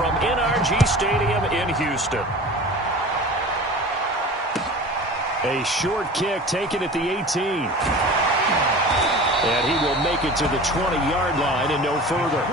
from NRG Stadium in Houston. A short kick taken at the 18. And he will make it to the 20-yard line and no further.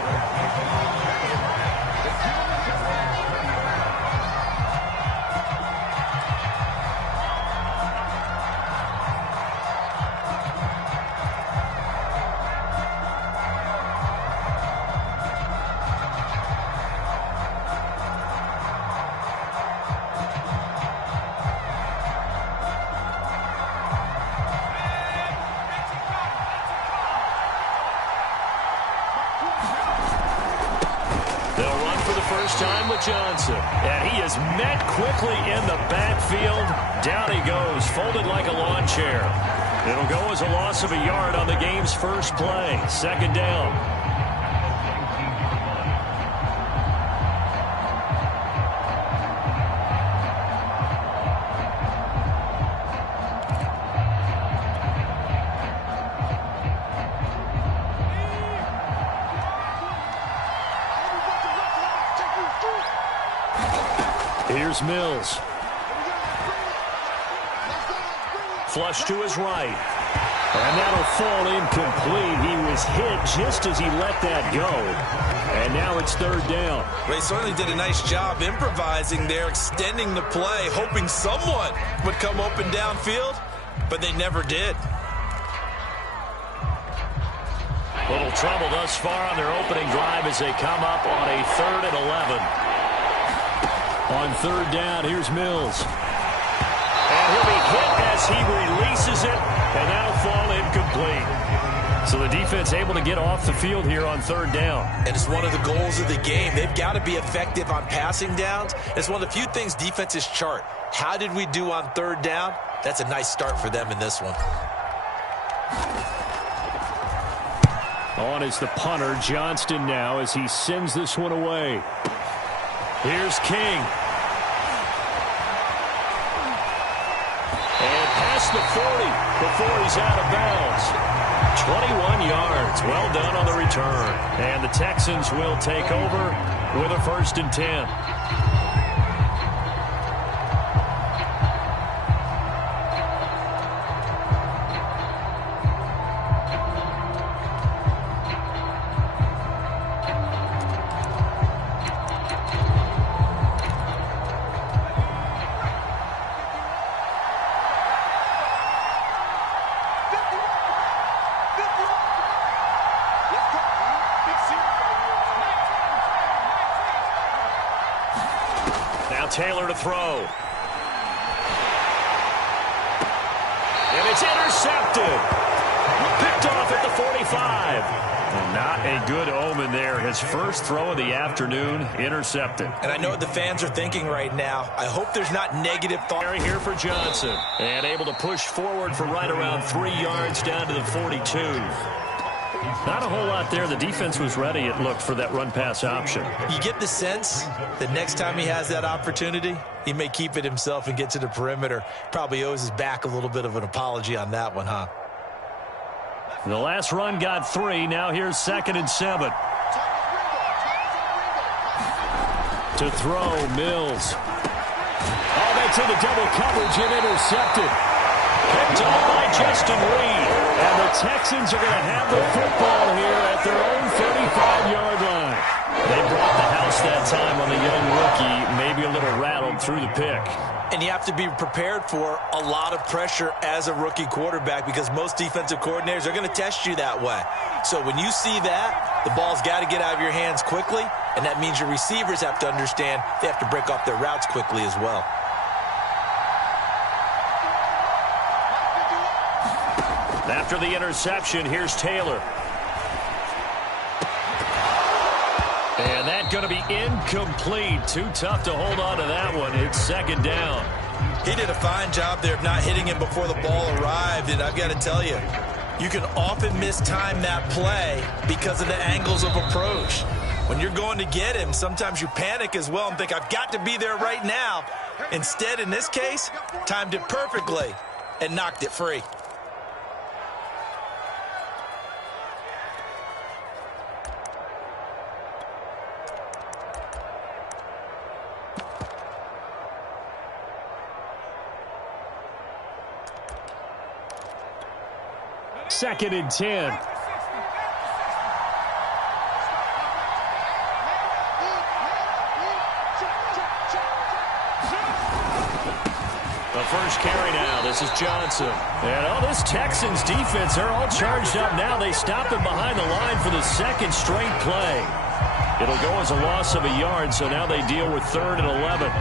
Time with Johnson, and he is met quickly in the backfield. Down he goes, folded like a lawn chair. It'll go as a loss of a yard on the game's first play. Second down. Here's Mills. Flush to his right. And that'll fall incomplete. He was hit just as he let that go. And now it's third down. They certainly did a nice job improvising there, extending the play, hoping someone would come open downfield, but they never did. Little trouble thus far on their opening drive as they come up on a 3rd and 11. On third down, here's Mills. And he'll be hit as he releases it, and that'll fall incomplete. So the defense able to get off the field here on third down. And it's one of the goals of the game. They've got to be effective on passing downs. It's one of the few things defenses chart. How did we do on third down? That's a nice start for them in this one. On is the punter, Johnston now, as he sends this one away. Here's King. And past the 40 before he's out of bounds. 21 yards. Well done on the return. And the Texans will take over with a 1st and 10. Taylor to throw. And it's intercepted. Picked off at the 45. And not a good omen there. His first throw of the afternoon, intercepted. And I know what the fans are thinking right now. I hope there's not negative thought. Here for Johnson. And able to push forward for right around 3 yards down to the 42. Not a whole lot there. The defense was ready, it looked, for that run-pass option. You get the sense that next time he has that opportunity, he may keep it himself and get to the perimeter. Probably owes his back a little bit of an apology on that one, huh? The last run got 3. Now here's 2nd and 7. To throw, Mills. Oh, that's into double coverage and intercepted. Picked off by Justin Reed. And the Texans are going to have the football here at their own 35-yard line. They brought the house that time on the young rookie, maybe a little rattled through the pick. And you have to be prepared for a lot of pressure as a rookie quarterback because most defensive coordinators are going to test you that way. So when you see that, the ball's got to get out of your hands quickly, and that means your receivers have to understand they have to break off their routes quickly as well. After the interception, here's Taylor. And that's going to be incomplete. Too tough to hold on to that one. It's 2nd down. He did a fine job there of not hitting him before the ball arrived. And I've got to tell you, you can often mistime that play because of the angles of approach. When you're going to get him, sometimes you panic as well and think, I've got to be there right now. Instead, in this case, timed it perfectly and knocked it free. 2nd and 10. The first carry now. This is Johnson. And this Texans defense, they're all charged up now. They stop him behind the line for the 2nd straight play. It'll go as a loss of a yard, so now they deal with 3rd and 11.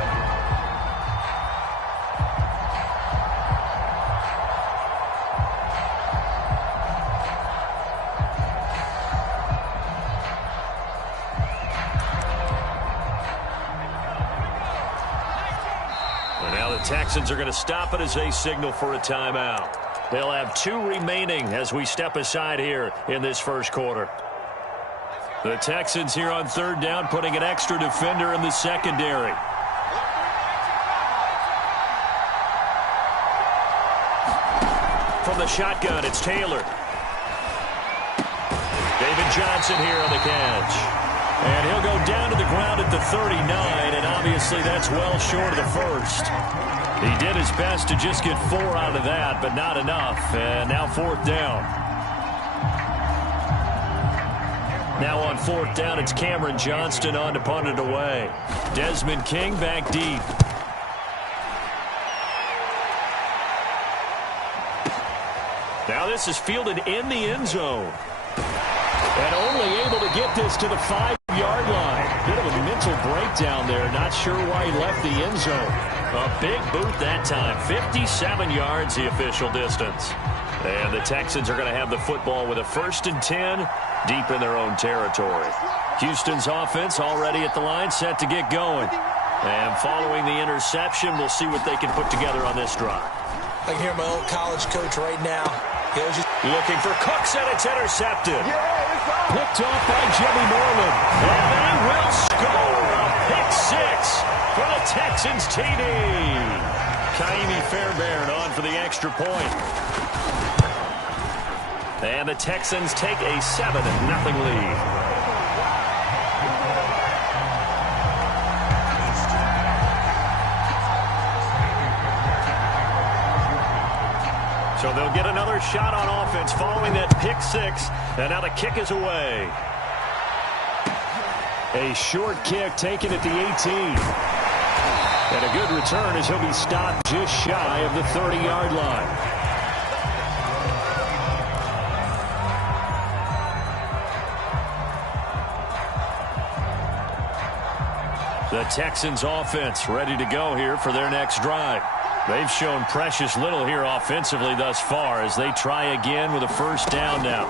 Texans are going to stop it as they signal for a timeout. They'll have 2 remaining as we step aside here in this first quarter. The Texans here on 3rd down, putting an extra defender in the secondary. From the shotgun, it's Taylor. David Johnson here on the catch. And he'll go down to the ground at the 39, and obviously that's well short of the first. He did his best to just get 4 out of that, but not enough. And now 4th down. Now on 4th down, it's Cameron Johnston on to punt it away. Desmond King back deep. Now this is fielded in the end zone. And only able to get this to the 5-yard line. Bit of a mental breakdown there. Not sure why he left the end zone. A big boot that time. 57 yards the official distance. And the Texans are going to have the football with a 1st and 10 deep in their own territory. Houston's offense already at the line, set to get going. And following the interception, we'll see what they can put together on this drive. I can hear my old college coach right now. Looking for Cooks, and it's intercepted. Picked off by Jimmy Norland. And they will score a pick 6 for the Texans TD. Kaimi Fairbairn on for the extra point. And the Texans take a 7-0 lead. So they'll get another shot on offense following that pick 6. And now the kick is away. A short kick taken at the 18. And a good return as he'll be stopped just shy of the 30-yard line. The Texans offense ready to go here for their next drive. They've shown precious little here offensively thus far as they try again with a 1st down now.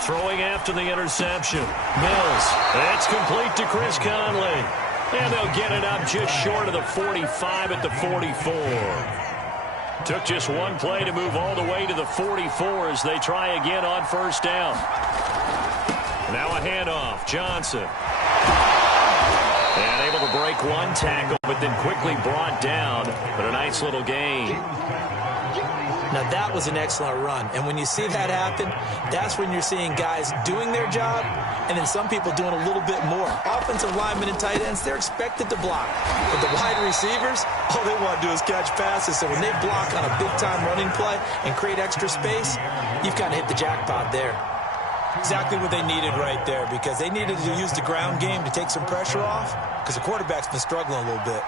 Throwing after the interception. Mills. It's complete to Chris Conley. And they'll get it up just short of the 45 at the 44. Took just one play to move all the way to the 44 as they try again on 1st down. Now a handoff. Johnson. And able to break one tackle, but then quickly brought down. But a nice little gain. Now that was an excellent run. And when you see that happen, that's when you're seeing guys doing their job and then some people doing a little bit more. Offensive linemen and tight ends, they're expected to block. But the wide receivers, all they want to do is catch passes. So when they block on a big-time running play and create extra space, you've kind of hit the jackpot there. Exactly what they needed right there, because they needed to use the ground game to take some pressure off because the quarterback's been struggling a little bit.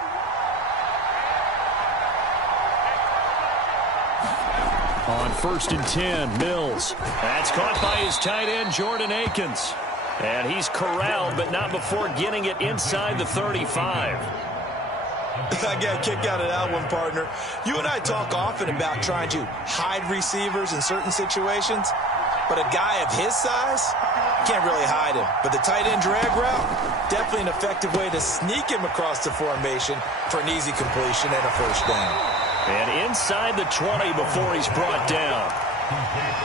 On 1st and 10, Mills. That's caught by his tight end, Jordan Akins. And he's corralled, but not before getting it inside the 35. I got a kick out of that one, partner. You and I talk often about trying to hide receivers in certain situations. But a guy of his size, can't really hide him. But the tight end drag route, definitely an effective way to sneak him across the formation for an easy completion and a 1st down. And inside the 20 before he's brought down.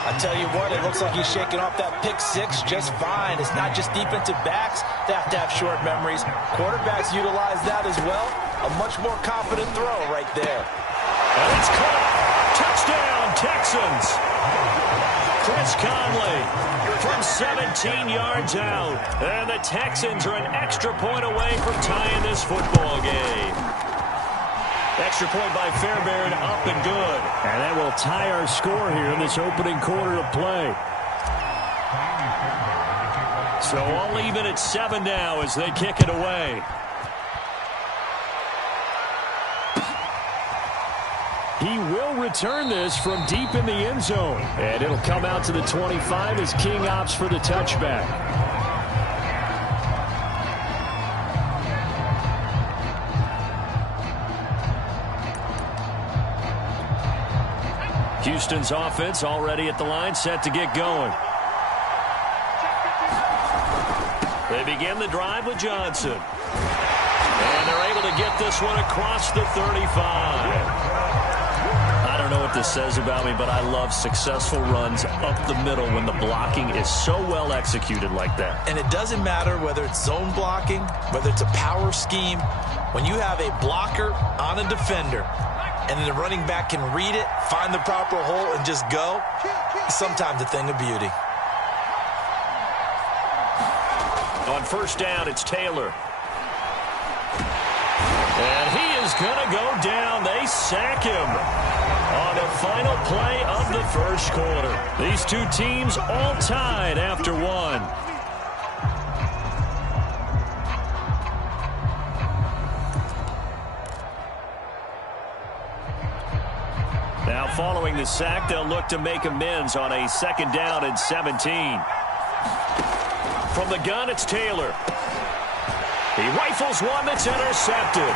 I tell you what, it looks like he's shaking off that pick 6 just fine. It's not just defensive backs that have to have short memories. Quarterbacks utilize that as well. A much more confident throw right there. And it's caught. Touchdown, Texans. Chris Conley from 17 yards out. And the Texans are an extra point away from tying this football game. Extra point by Fairbairn, up and good. And that will tie our score here in this opening quarter of play. So all even at 7 now as they kick it away. He will return this from deep in the end zone. And it'll come out to the 25 as King opts for the touchback. Houston's offense already at the line, set to get going. They begin the drive with Johnson. And they're able to get this one across the 35. I don't know what this says about me, but I love successful runs up the middle when the blocking is so well executed like that. And it doesn't matter whether it's zone blocking, whether it's a power scheme. When you have a blocker on a defender, and then the running back can read it, find the proper hole, and just go, sometimes a thing of beauty. On first down, it's Taylor. And he is going to go down. They sack him on the final play of the first quarter. These two teams all tied after one. Now following the sack, they'll look to make amends on a second down and 17. From the gun, it's Taylor. He rifles one that's intercepted.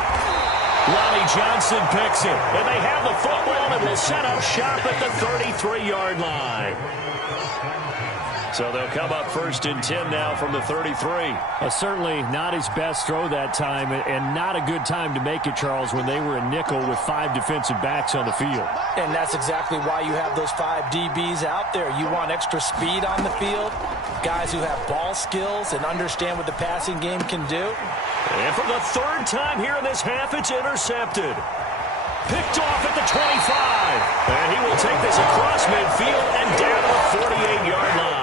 Lonnie Johnson picks it. And they have the football and will set up shop at the 33-yard line. So they'll come up first and 10 now from the 33. Certainly not his best throw that time, and not a good time to make it, Charles, when they were a nickel with 5 defensive backs on the field. And that's exactly why you have those 5 DBs out there. You want extra speed on the field, guys who have ball skills and understand what the passing game can do. And for the third time here in this half, it's intercepted. Picked off at the 25. And he will take this across midfield and down to the 48-yard line.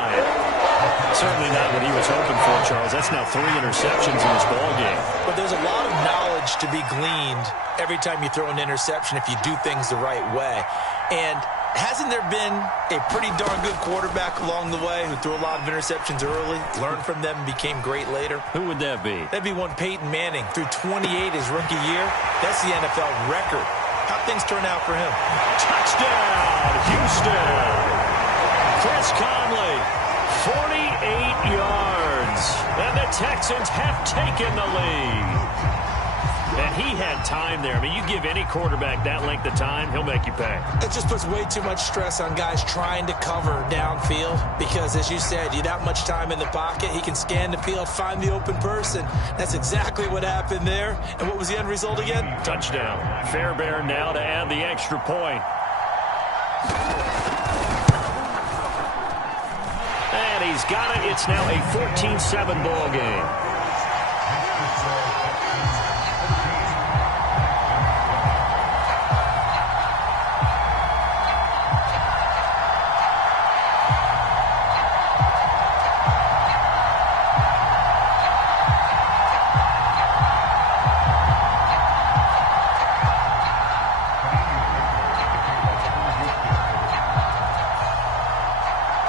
Certainly not what he was hoping for, Charles. That's now 3 interceptions in this ballgame. But there's a lot of knowledge to be gleaned every time you throw an interception if you do things the right way. And hasn't there been a pretty darn good quarterback along the way who threw a lot of interceptions early, learned from them, and became great later? Who would that be? That'd be one Peyton Manning. Threw 28 his rookie year. That's the NFL record. How'd things turn out for him? Touchdown, Houston. Chris Conley, 48 yards. And the Texans have taken the lead. And he had time there. I mean, you give any quarterback that length of time, he'll make you pay. It just puts way too much stress on guys trying to cover downfield because, as you said, you have that much time in the pocket. He can scan the field, find the open person. That's exactly what happened there. And what was the end result again? Touchdown. Fairbairn now to add the extra point. And he's got it. It's now a 14-7 ball game.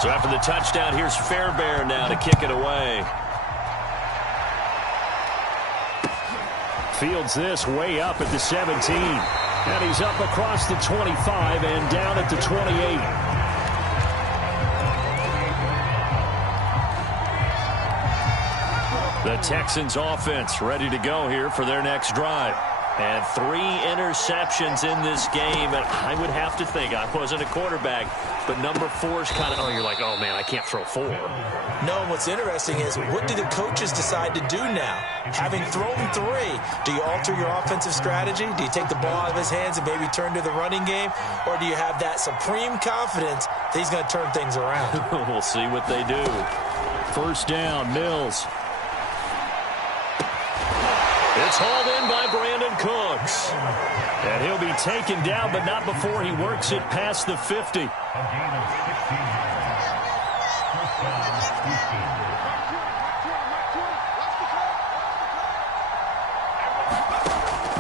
So after the touchdown, here's Fairbairn now to kick it away. Fields this way up at the 17. And he's up across the 25 and down at the 28. The Texans offense ready to go here for their next drive. And 3 interceptions in this game. And I would have to think, I wasn't a quarterback, but number 4 is kind of, you're like, oh, man, I can't throw 4. No, what's interesting is, what do the coaches decide to do now? Having thrown 3, do you alter your offensive strategy? Do you take the ball out of his hands and maybe turn to the running game? Or do you have that supreme confidence that he's going to turn things around? We'll see what they do. First down, Mills. It's hauled in by Brandon Cooks. And he'll be taken down, but not before he works it past the 50.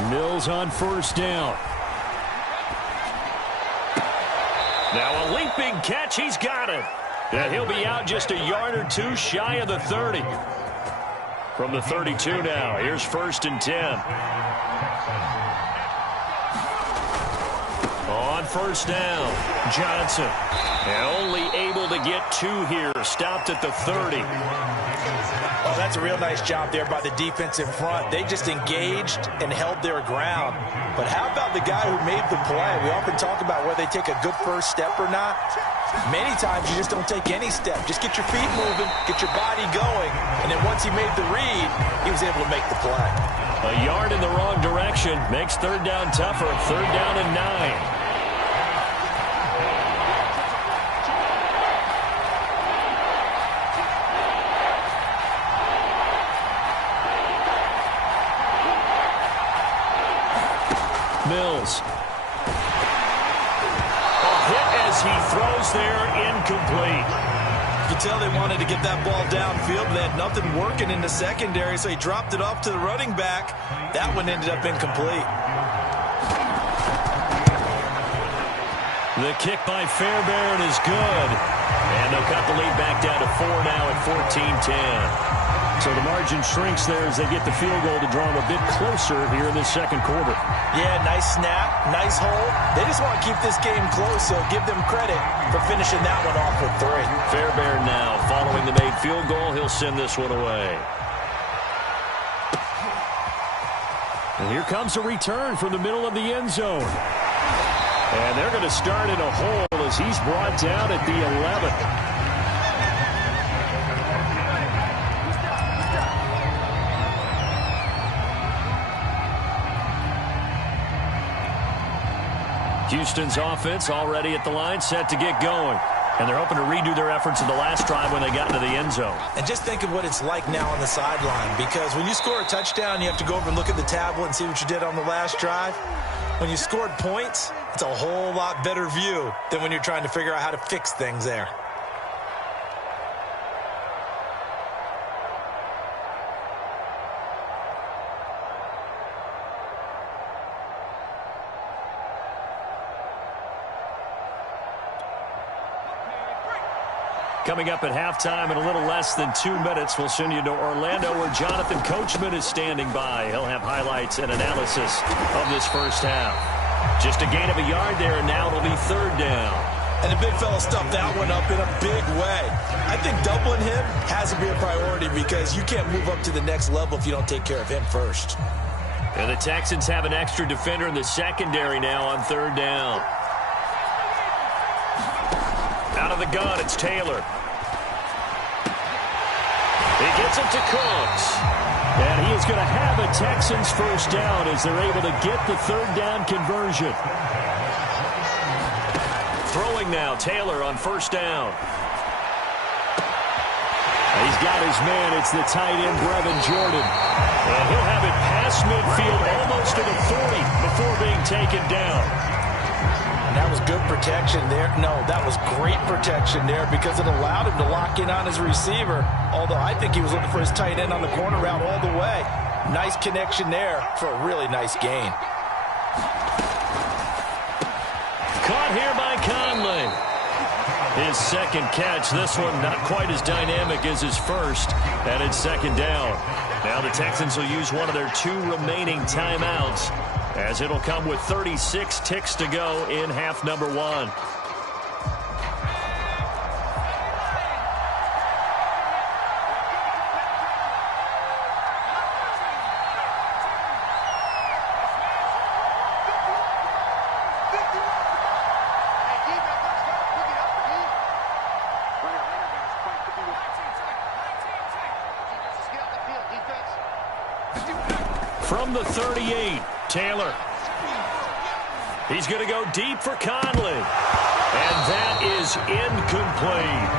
Mills on first down. Now a leaping catch. He's got it. And he'll be out just a yard or two shy of the 30. From the 32 now. Here's 1st and 10. On first down, Johnson. And only able to get 2 here. Stopped at the 30. Oh, that's a real nice job there by the defensive front. They just engaged and held their ground. But how about the guy who made the play? We often talk about whether they take a good first step or not. Many times you just don't take any step. Just get your feet moving, get your body going, and then once he made the read, he was able to make the play. A yard in the wrong direction makes 3rd down tougher. 3rd down and 9. Mills. A hit as he throws there, incomplete. You can tell they wanted to get that ball downfield. They had nothing working in the secondary, so he dropped it off to the running back. That one ended up incomplete. The kick by Fairbairn is good. And they'll cut the lead back down to 4 now at 14-10. So the margin shrinks there as they get the field goal to draw them a bit closer here in this second quarter. Yeah, nice snap, nice hold. They just want to keep this game close, so give them credit for finishing that one off with 3. Fairbairn now following the made field goal. He'll send this one away. And here comes a return from the middle of the end zone. And they're going to start in a hole as he's brought down at the 11. Houston's offense already at the line, set to get going. And they're hoping to redo their efforts in the last drive when they got into the end zone. And just think of what it's like now on the sideline, because when you score a touchdown, you have to go over and look at the tablet and see what you did on the last drive. When you scored points, it's a whole lot better view than when you're trying to figure out how to fix things there. Coming up at halftime in a little less than 2 minutes, we'll send you to Orlando where Jonathan Coachman is standing by. He'll have highlights and analysis of this first half. Just a gain of a yard there, and now it'll be 3rd down. And the big fella stuffed that one up in a big way. I think doubling him has to be a priority because you can't move up to the next level if you don't take care of him first. And the Texans have an extra defender in the secondary now on 3rd down. Out of the gun, it's Taylor. He gets it to Cooks. And he is going to have a Texans first down as they're able to get the 3rd down conversion. Throwing now, Taylor on 1st down. He's got his man. It's the tight end, Brevin Jordan. And he'll have it past midfield almost to the 40 before being taken down. And that was good protection there. No, that was great protection there because it allowed him to lock in on his receiver. Although I think he was looking for his tight end on the corner route all the way. Nice connection there for a really nice gain. Caught here by Conley. His second catch. This one not quite as dynamic as his first. And it's 2nd down. Now the Texans will use one of their 2 remaining timeouts, as it'll come with 36 ticks to go in half number 1. From the 38, Taylor. He's going to go deep for Conley. And that is incomplete.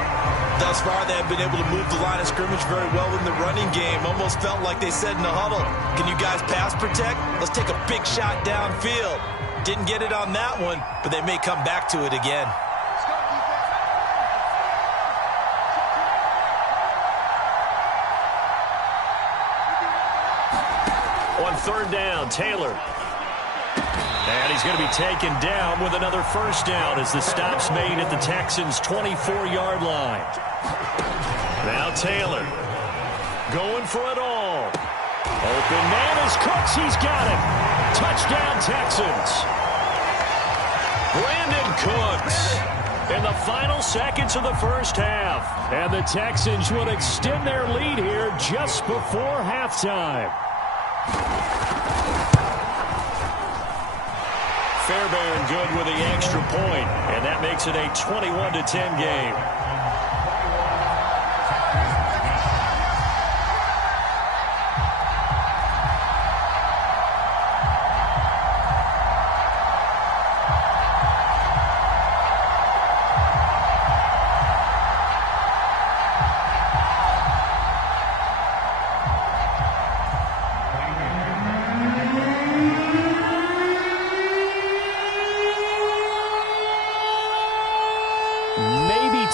Thus far, they have been able to move the line of scrimmage very well in the running game. Almost felt like they said in the huddle, can you guys pass protect? Let's take a big shot downfield. Didn't get it on that one, but they may come back to it again. On 3rd down, Taylor And he's going to be taken down with another first down as the stop's made at the Texans' 24-yard line. Now Taylor going for it all. Open man is Cooks. He's got it. Touchdown, Texans. Brandon Cooks in the final seconds of the first half. And the Texans would extend their lead here just before halftime. Fairbairn good with the extra point, and that makes it a 21-10 game.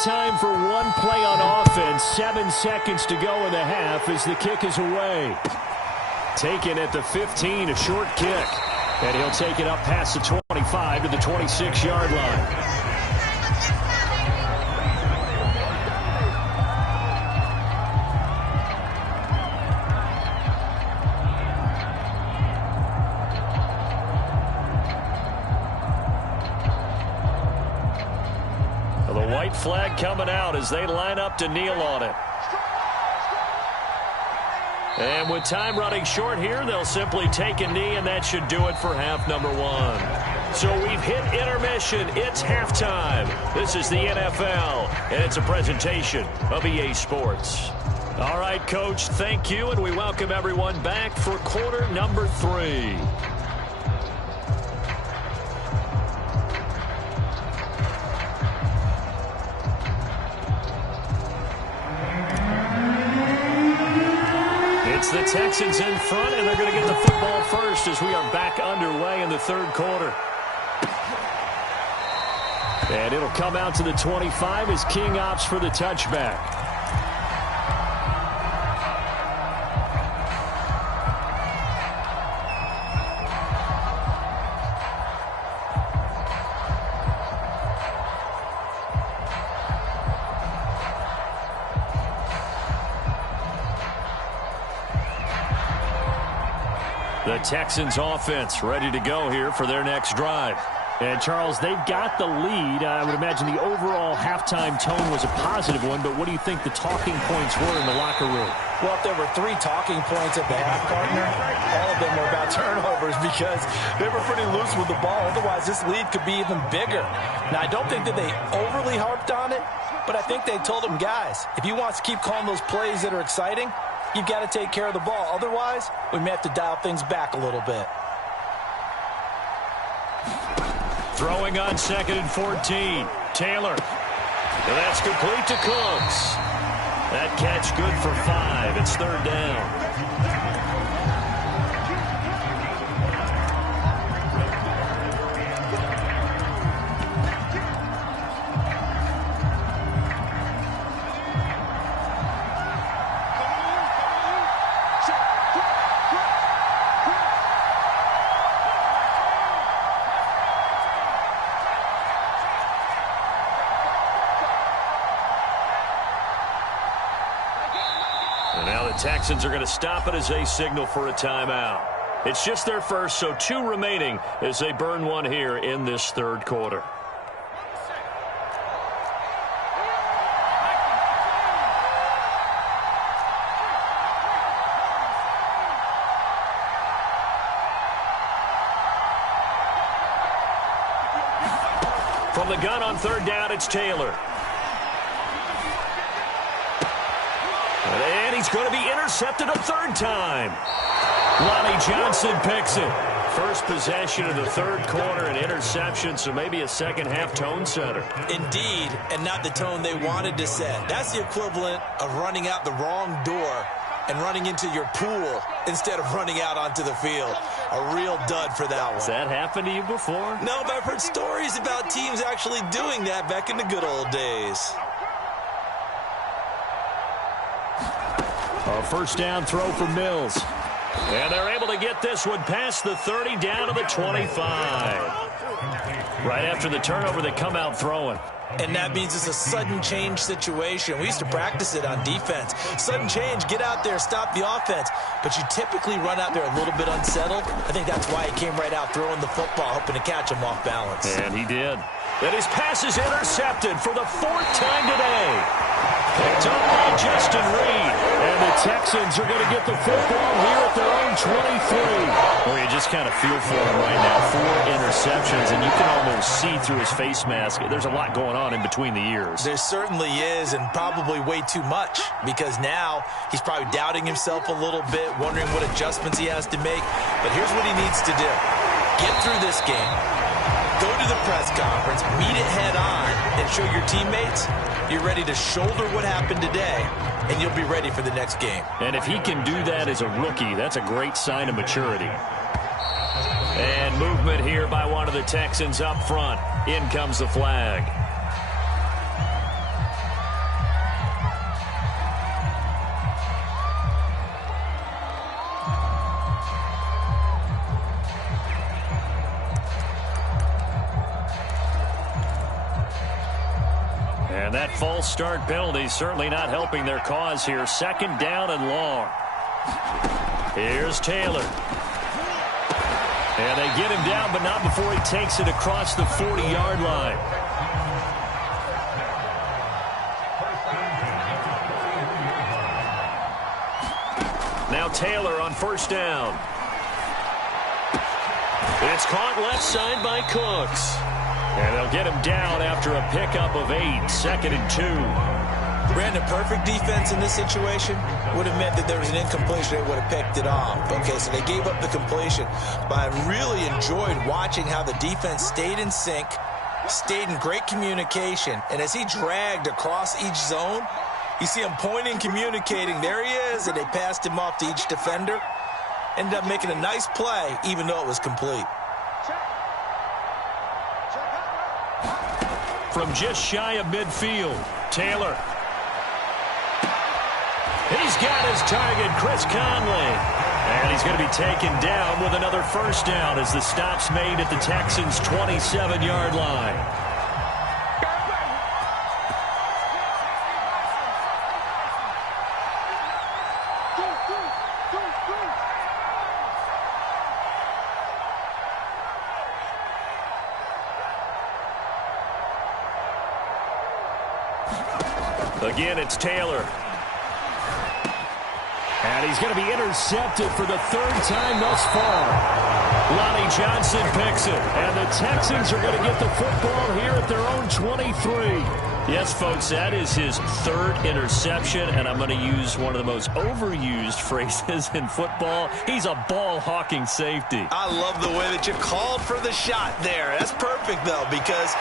Time for one play on offense. 7 seconds to go in the half as the kick is away. Taken at the 15, a short kick. And he'll take it up past the 25 to the 26-yard line. White flag coming out as they line up to kneel on it. And with time running short here, they'll simply take a knee, and that should do it for half number one. So we've hit intermission. It's halftime. This is the NFL, and it's a presentation of EA Sports. All right, Coach, thank you, and we welcome everyone back for quarter number 3. It's the Texans in front, and they're going to get the football first as we are back underway in the third quarter. And it'll come out to the 25 as King opts for the touchback. The Texans offense ready to go here for their next drive. And, Charles, they've got the lead. I would imagine the overall halftime tone was a positive one, but what do you think the talking points were in the locker room? Well, if there were 3 talking points at the half, partner, all of them were about turnovers because they were pretty loose with the ball. Otherwise, this lead could be even bigger. Now, I don't think that they overly harped on it, but I think they told them, guys, if you want to keep calling those plays that are exciting, you've got to take care of the ball. Otherwise, we may have to dial things back a little bit. Throwing on 2nd and 14. Taylor. And that's complete to Cooks. That catch good for 5. It's 3rd down. Texans are going to stop it as they signal for a timeout. It's just their first, so 2 remaining as they burn one here in this third quarter. From the gun on 3rd down, it's Taylor. And he's going to be intercepted a 3rd time. Lonnie Johnson picks it. First possession of the third quarter, an interception, so maybe a second half tone setter. Indeed, and not the tone they wanted to set. That's the equivalent of running out the wrong door and running into your pool instead of running out onto the field. A real dud for that one. Has that happened to you before? No, but I've heard stories about teams actually doing that back in the good old days. A first down throw for Mills. And they're able able to get this one past the 30 down to the 25. Right after the turnover, they come out throwing. And that means it's a sudden change situation. We used to practice it on defense. Sudden change, get out there, stop the offense. But you typically run out there a little bit unsettled. I think that's why he came right out throwing the football, hoping to catch him off balance. And he did. And his pass is intercepted for the 4th time today. Picked up by Justin Reed. And the Texans are going to get the football here at their own 23. Well, you just kind of feel for him right now. 4 interceptions, and you can almost see through his face mask. There's a lot going on in between the ears. There certainly is, and probably way too much, because now he's probably doubting himself a little bit, wondering what adjustments he has to make. But here's what he needs to do. Get through this game. Go to the press conference, meet it head on, and show your teammates you're ready to shoulder what happened today, and you'll be ready for the next game. And if he can do that as a rookie, that's a great sign of maturity. And movement here by one of the Texans up front. In comes the flag. And that false start penalty certainly not helping their cause here. 2nd down and long. Here's Taylor. And they get him down, but not before he takes it across the 40-yard line. Now Taylor on 1st down. It's caught left side by Cooks. And they'll get him down after a pickup of 8, 2nd and 2. Brandon, perfect defense in this situation would have meant that there was an incompletion. They would have picked it off. Okay, so they gave up the completion. But I really enjoyed watching how the defense stayed in sync, stayed in great communication. And as he dragged across each zone, you see him pointing, communicating. There he is, and they passed him off to each defender. Ended up making a nice play, even though it was complete. From just shy of midfield, Taylor. He's got his target, Chris Conley. And he's going to be taken down with another 1st down as the stop's made at the Texans' 27-yard line. Again, it's Taylor. And he's going to be intercepted for the 3rd time thus far. Lonnie Johnson picks it. And the Texans are going to get the football here at their own 23. Yes, folks, that is his 3rd interception. And I'm going to use one of the most overused phrases in football. He's a ball-hawking safety. I love the way that you called for the shot there. That's perfect, though, because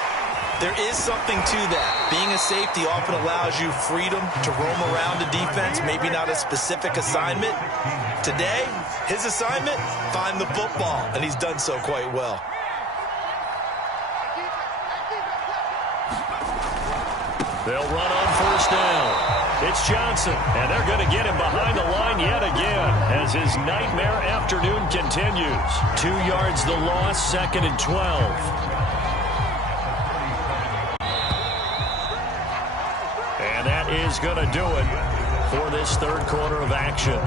there is something to that. Being a safety often allows you freedom to roam around a defense, maybe not a specific assignment. Today, his assignment, find the football, and he's done so quite well. They'll run on 1st down. It's Johnson, and they're going to get him behind the line yet again as his nightmare afternoon continues. 2 yards the loss, 2nd and 12. That is going to do it for this 3rd quarter of action.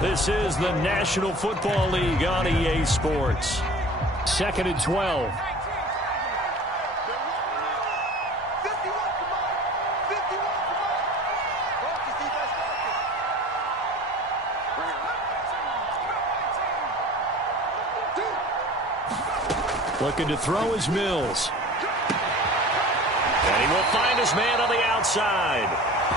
This is the National Football League on EA Sports. 2nd and 12. Looking to throw is Mills. And he will find his man on the outside.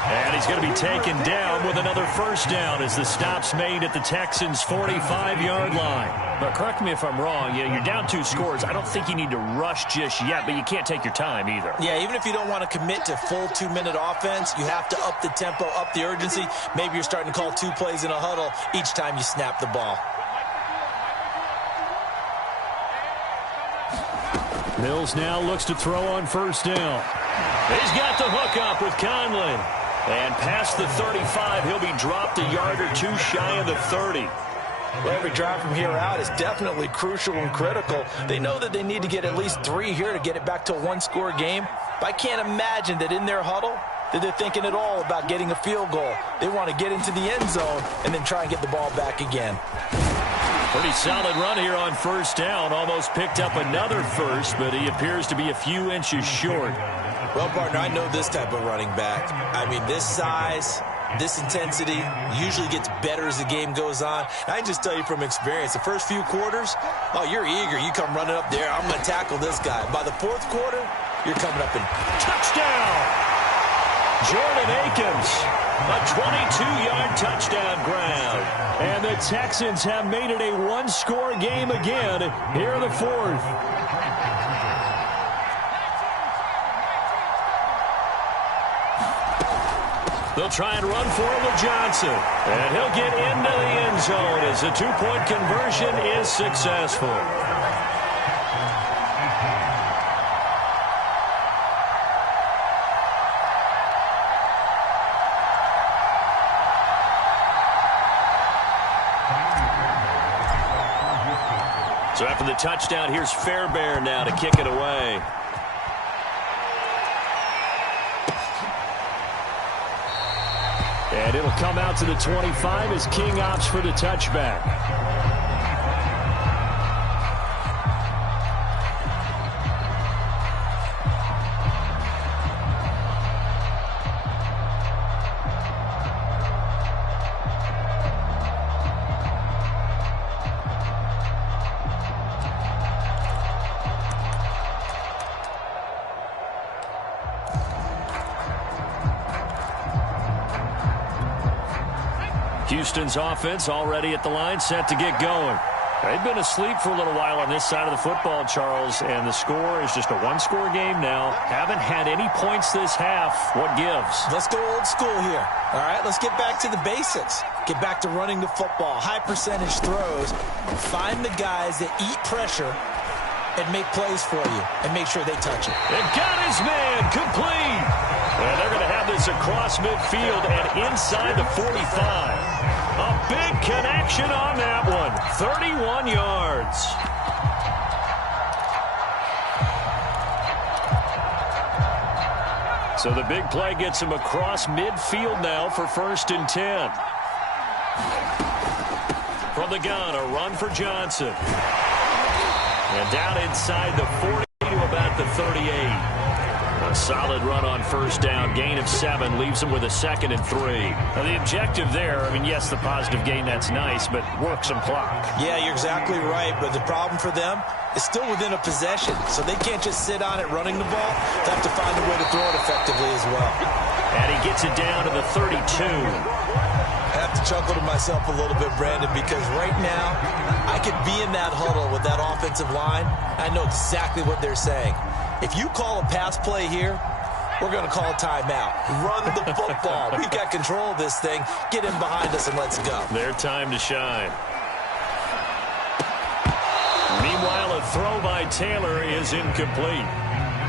And he's going to be taken down with another 1st down as the stop's made at the Texans' 45-yard line. But correct me if I'm wrong, you're down 2 scores. I don't think you need to rush just yet, but you can't take your time either. Yeah, even if you don't want to commit to full 2-minute offense, you have to up the tempo, up the urgency. Maybe you're starting to call 2 plays in a huddle each time you snap the ball. Mills now looks to throw on 1st down. He's got the hook up with Conley. And past the 35, he'll be dropped a yard or 2 shy of the 30. Well, every drive from here out is definitely crucial and critical. They know that they need to get at least 3 here to get it back to a one-score game. But I can't imagine that in their huddle that they're thinking at all about getting a field goal. They want to get into the end zone and then try and get the ball back again. Pretty solid run here on first down. Almost picked up another first, but he appears to be a few inches short. Well, partner, I know this type of running back. I mean, this size, this intensity usually gets better as the game goes on. I can just tell you from experience, the first few quarters, oh, you're eager. You come running up there, I'm going to tackle this guy. By the fourth quarter, you're coming up and touchdown! Jordan Akins, a 22-yard touchdown grab. And the Texans have made it a one-score game again here in the fourth. They'll try and run for it with Johnson. And he'll get into the end zone as the two-point conversion is successful. So after the touchdown, here's Fairbairn now to kick it away. And it'll come out to the 25 as King opts for the touchback. Houston's offense already at the line, set to get going. They've been asleep for a little while on this side of the football, Charles, and the score is just a one-score game now. Haven't had any points this half. What gives? Let's go old school here. All right, let's get back to the basics. Get back to running the football, high percentage throws. Find the guys that eat pressure and make plays for you and make sure they touch it. And got his man complete. And they're going to have this across midfield and inside the 45. A big connection on that one. 31 yards. So the big play gets him across midfield now for 1st and 10. From the gun, a run for Johnson. And down inside the 40 to about the 38. A solid run on first down. Gain of 7 leaves him with a 2nd and 3. Now the objective there, I mean, yes, the positive gain, that's nice, but work some clock. Yeah, you're exactly right, but the problem for them is still within a possession, so they can't just sit on it running the ball. They have to find a way to throw it effectively as well. And he gets it down to the 32. I have to chuckle to myself a little bit, Brandon, because right now I could be in that huddle with that offensive line. I know exactly what they're saying. If you call a pass play here, we're going to call a timeout. Run the football. We've got control of this thing. Get in behind us and let's go. Their time to shine. Meanwhile, a throw by Taylor is incomplete.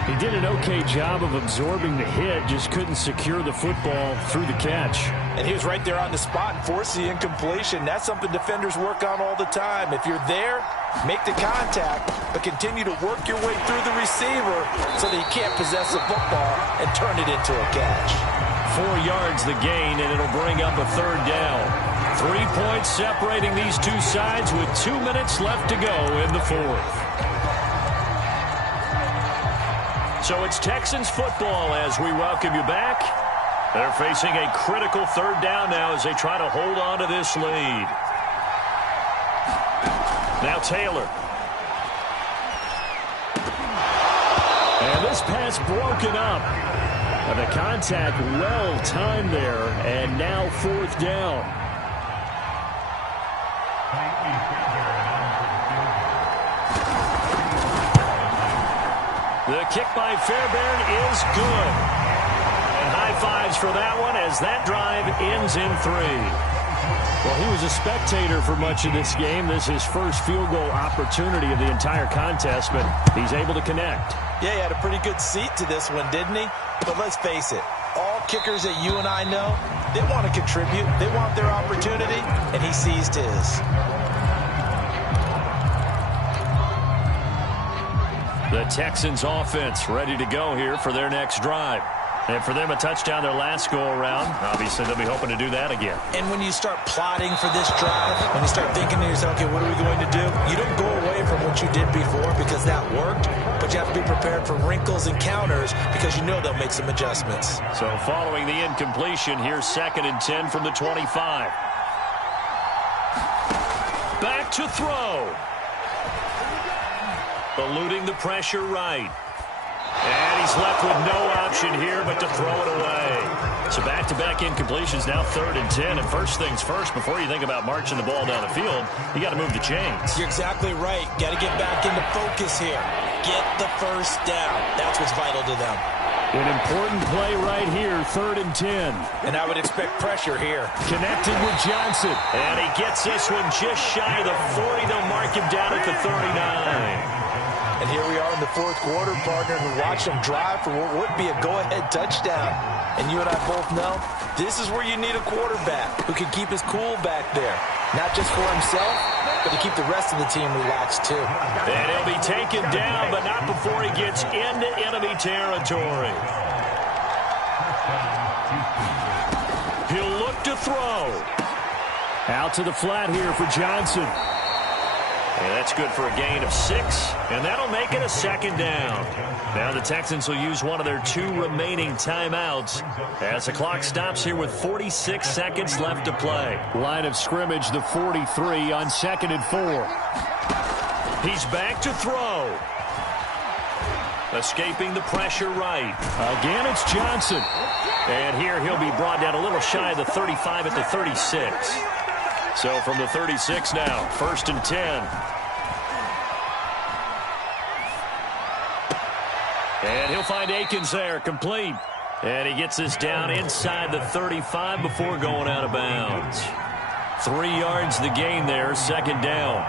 He did an okay job of absorbing the hit, just couldn't secure the football through the catch. And he was right there on the spot and forced the incompletion. That's something defenders work on all the time. If you're there, make the contact, but continue to work your way through the receiver so that he can't possess the football and turn it into a catch. 4 yards the gain, and it'll bring up a 3rd down. 3 points separating these two sides with 2 minutes left to go in the 4th. So it's Texans football as we welcome you back. They're facing a critical 3rd down now as they try to hold on to this lead. Now Taylor. And this pass broken up. And the contact well timed there, and now 4th down. The kick by Fairbairn is good. And high fives for that one as that drive ends in 3. Well, he was a spectator for much of this game. This is his first field goal opportunity of the entire contest, but he's able to connect. Yeah, he had a pretty good seat to this one, didn't he? But let's face it, all kickers that you and I know, they want to contribute. They want their opportunity, and he seized his. The Texans offense ready to go here for their next drive. And for them, a touchdown their last go-around. Obviously, they'll be hoping to do that again. And when you start plotting for this drive, when you start thinking to yourself, okay, what are we going to do? You don't go away from what you did before because that worked, but you have to be prepared for wrinkles and counters because you know they'll make some adjustments. So following the incompletion, here's 2nd and 10 from the 25. Back to throw. Eluding the pressure right. And he's left with no option here but to throw it away. So back-to-back incompletions, now 3rd and 10. And first things first, before you think about marching the ball down the field, you got to move the chains. You're exactly right. Got to get back into focus here. Get the first down. That's what's vital to them. An important play right here, 3rd and 10. And I would expect pressure here. Connected with Johnson. And he gets this one just shy of the 40. They'll mark him down at the 39. And here we are in the 4th quarter, partner, and watch them drive for what would be a go-ahead touchdown. And you and I both know this is where you need a quarterback who can keep his cool back there. Not just for himself, but to keep the rest of the team relaxed too. And he'll be taken down, but not before he gets into enemy territory. He'll look to throw. Out to the flat here for Johnson. And that's good for a gain of 6, and that'll make it a 2nd down. Now the Texans will use one of their 2 remaining timeouts as the clock stops here with 46 seconds left to play. Line of scrimmage, the 43 on 2nd and 4. He's back to throw. Escaping the pressure right. Again, it's Johnson. And here he'll be brought down a little shy of the 35 at the 36. So from the 36 now, 1st and 10. And he'll find Akins there, complete. And he gets this down inside the 35 before going out of bounds. 3 yards the gain there, 2nd down.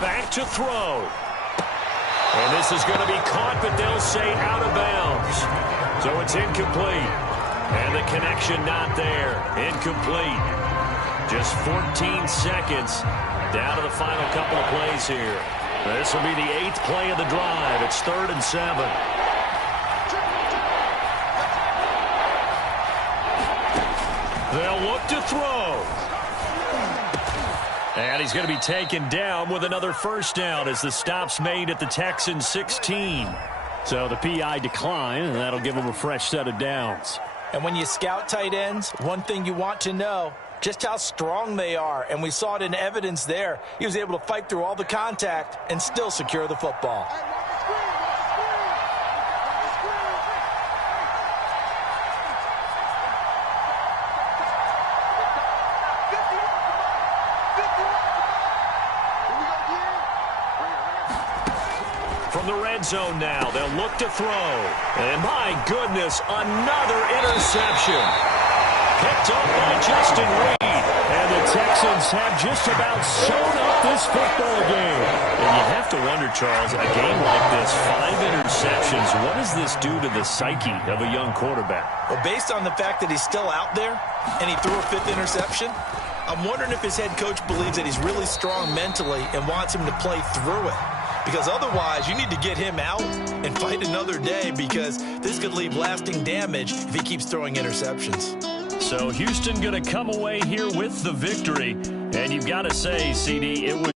Back to throw. And this is going to be caught, but they'll say out of bounds. So it's incomplete. And the connection not there. Incomplete. Just 14 seconds down to the final couple of plays here. This will be the 8th play of the drive. It's 3rd and 7. They'll look to throw. And he's going to be taken down with another 1st down as the stop's made at the Texans 16. So the PI decline, and that'll give him a fresh set of downs. And when you scout tight ends, one thing you want to know, just how strong they are. And we saw it in evidence there. He was able to fight through all the contact and still secure the football. From the red zone now, they'll look to throw. And my goodness, another interception. Picked up by Justin Reed. And the Texans have just about sewn up this football game. And you have to wonder, Charles, a game like this, 5 interceptions, what does this do to the psyche of a young quarterback? Well, based on the fact that he's still out there and he threw a 5th interception, I'm wondering if his head coach believes that he's really strong mentally and wants him to play through it. Because otherwise, you need to get him out and fight another day because this could leave lasting damage if he keeps throwing interceptions. So Houston going to come away here with the victory. And you've got to say, CD, it was